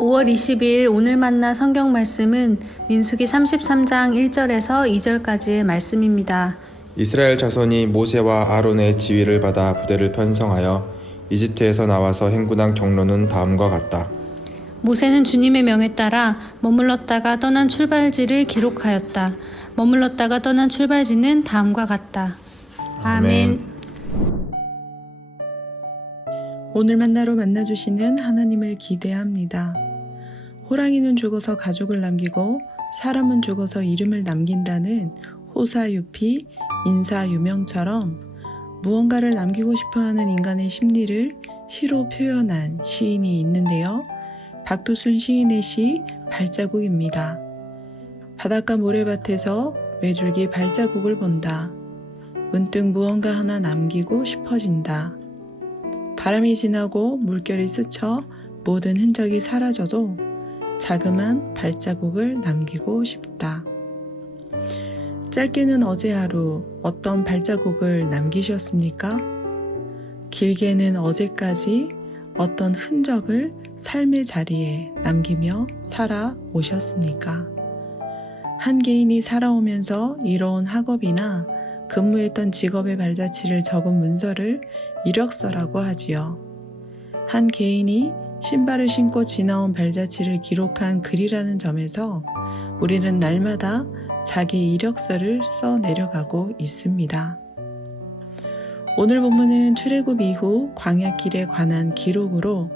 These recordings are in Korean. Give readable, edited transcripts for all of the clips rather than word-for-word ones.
5월 22일 오늘 만난 성경 말씀은 민수기 33장 1절에서 2절까지의 말씀입니다. 이스라엘 자손이 모세와 아론의 지휘를 받아 부대를 편성하여 이집트에서 나와서 행군한 경로는 다음과 같다. 모세는 주님의 명에 따라 머물렀다가 떠난 출발지를 기록하였다. 머물렀다가 떠난 출발지는 다음과 같다. 아멘. 오늘 만나로 만나주시는 하나님을 기대합니다. 호랑이는 죽어서 가족을 남기고 사람은 죽어서 이름을 남긴다는 호사유피, 인사유명처럼 무언가를 남기고 싶어하는 인간의 심리를 시로 표현한 시인이 있는데요. 박두순 시인의 시 발자국입니다. 바닷가 모래밭에서 메줄기 발자국을 본다. 문득 무언가 하나 남기고 싶어진다. 바람이 지나고 물결이 스쳐 모든 흔적이 사라져도 자그만 발자국을 남기고 싶다. 짧게는 어제 하루 어떤 발자국을 남기셨습니까? 길게는 어제까지 어떤 흔적을 삶의 자리에 남기며 살아오셨습니까? 한 개인이 살아오면서 이뤄온 학업이나 근무했던 직업의 발자취를 적은 문서를 이력서라고 하지요. 한 개인이 신발을 신고 지나온 발자취를 기록한 글이라는 점에서 우리는 날마다 자기 이력서를 써 내려가고 있습니다. 오늘 본문은 출애굽 이후 광야길에 관한 기록으로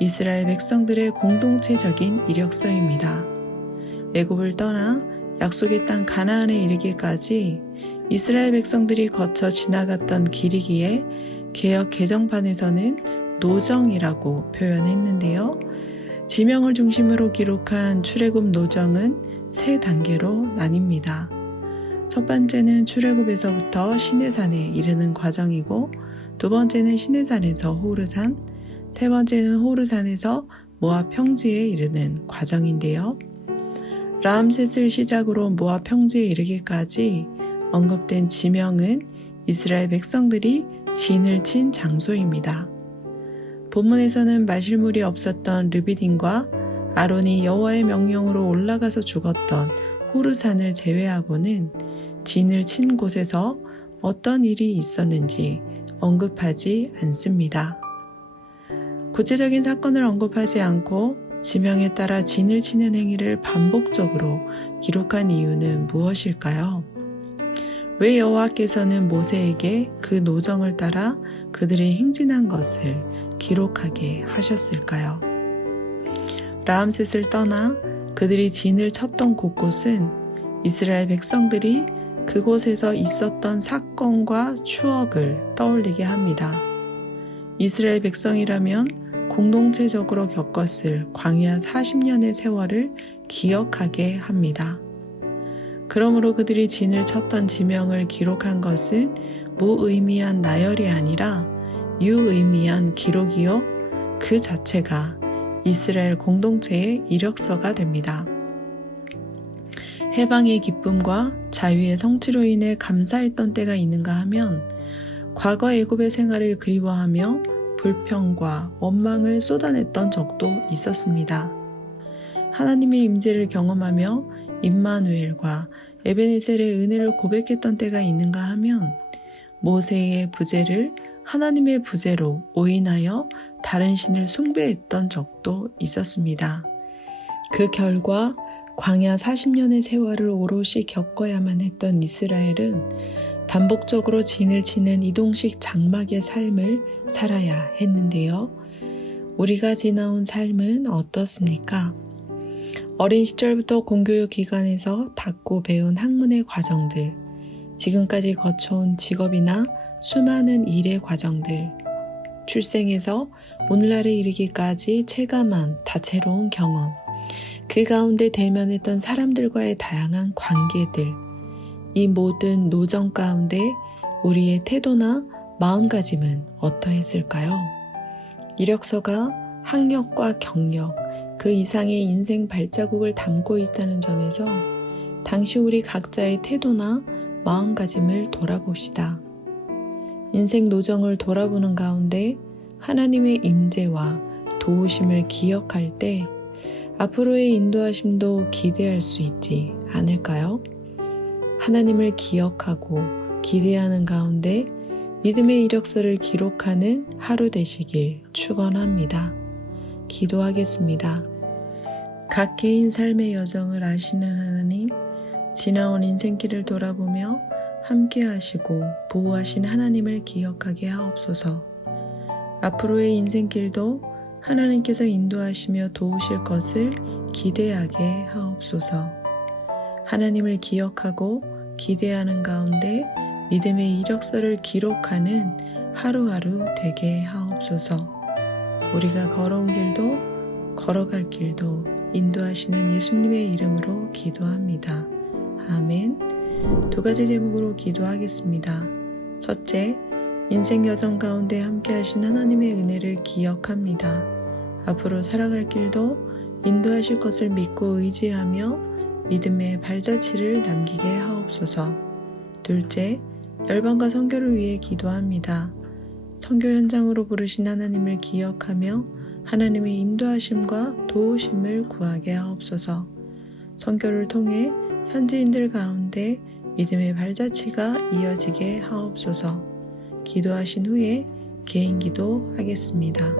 이스라엘 백성들의 공동체적인 이력서입니다. 애굽을 떠나 약속의 땅 가나안에 이르기까지 이스라엘 백성들이 거쳐 지나갔던 길이기에 개역 개정판에서는 노정이라고 표현했는데요. 지명을 중심으로 기록한 출애굽 노정은 세 단계로 나뉩니다. 첫 번째는 출애굽에서부터 시내산에 이르는 과정이고, 두 번째는 시내산에서 호르산, 세 번째는 호르산에서 모압 평지에 이르는 과정인데요. 라암셋을 시작으로 모압 평지에 이르기까지 언급된 지명은 이스라엘 백성들이 진을 친 장소입니다. 본문에서는 마실물이 없었던 르비딤과 아론이 여호와의 명령으로 올라가서 죽었던 호르산을 제외하고는 진을 친 곳에서 어떤 일이 있었는지 언급하지 않습니다. 구체적인 사건을 언급하지 않고 지명에 따라 진을 치는 행위를 반복적으로 기록한 이유는 무엇일까요? 왜 여호와께서는 모세에게 그 노정을 따라 그들이 행진한 것을 기록하게 하셨을까요? 라암셋을 떠나 그들이 진을 쳤던 곳곳은 이스라엘 백성들이 그곳에서 있었던 사건과 추억을 떠올리게 합니다. 이스라엘 백성이라면 공동체적으로 겪었을 광야 40년의 세월을 기억하게 합니다. 그러므로 그들이 진을 쳤던 지명을 기록한 것은 무의미한 나열이 아니라 유의미한 기록이요, 그 자체가 이스라엘 공동체의 이력서가 됩니다. 해방의 기쁨과 자유의 성취로 인해 감사했던 때가 있는가 하면 과거 애굽의 생활을 그리워하며 불평과 원망을 쏟아냈던 적도 있었습니다. 하나님의 임재를 경험하며 임마누엘과 에베네셀의 은혜를 고백했던 때가 있는가 하면 모세의 부재를 하나님의 부재로 오인하여 다른 신을 숭배했던 적도 있었습니다. 그 결과 광야 40년의 세월을 오롯이 겪어야만 했던 이스라엘은 반복적으로 진을 치는 이동식 장막의 삶을 살아야 했는데요. 우리가 지나온 삶은 어떻습니까? 어린 시절부터 공교육 기관에서 닦고 배운 학문의 과정들, 지금까지 거쳐온 직업이나 수많은 일의 과정들, 출생에서 오늘날에 이르기까지 체감한 다채로운 경험, 그 가운데 대면했던 사람들과의 다양한 관계들, 이 모든 노정 가운데 우리의 태도나 마음가짐은 어떠했을까요? 이력서가 학력과 경력, 그 이상의 인생 발자국을 담고 있다는 점에서 당시 우리 각자의 태도나 마음가짐을 돌아봅시다. 인생 노정을 돌아보는 가운데 하나님의 임재와 도우심을 기억할 때 앞으로의 인도하심도 기대할 수 있지 않을까요? 하나님을 기억하고 기대하는 가운데 믿음의 이력서를 기록하는 하루 되시길 축원합니다. 기도하겠습니다. 각 개인 삶의 여정을 아시는 하나님, 지나온 인생길을 돌아보며 함께 하시고 보호하신 하나님을 기억하게 하옵소서. 앞으로의 인생길도 하나님께서 인도하시며 도우실 것을 기대하게 하옵소서. 하나님을 기억하고 기대하는 가운데 믿음의 이력서를 기록하는 하루하루 되게 하옵소서. 우리가 걸어온 길도 걸어갈 길도 인도하시는 예수님의 이름으로 기도합니다. 아멘. 2가지 제목으로 기도하겠습니다. 첫째, 인생 여정 가운데 함께 하신 하나님의 은혜를 기억합니다. 앞으로 살아갈 길도 인도하실 것을 믿고 의지하며 믿음의 발자취를 남기게 하옵소서. 둘째, 열방과 선교를 위해 기도합니다. 선교 현장으로 부르신 하나님을 기억하며 하나님의 인도하심과 도우심을 구하게 하옵소서. 선교를 통해 현지인들 가운데 믿음의 발자취가 이어지게 하옵소서. 기도하신 후에 개인 기도 하겠습니다.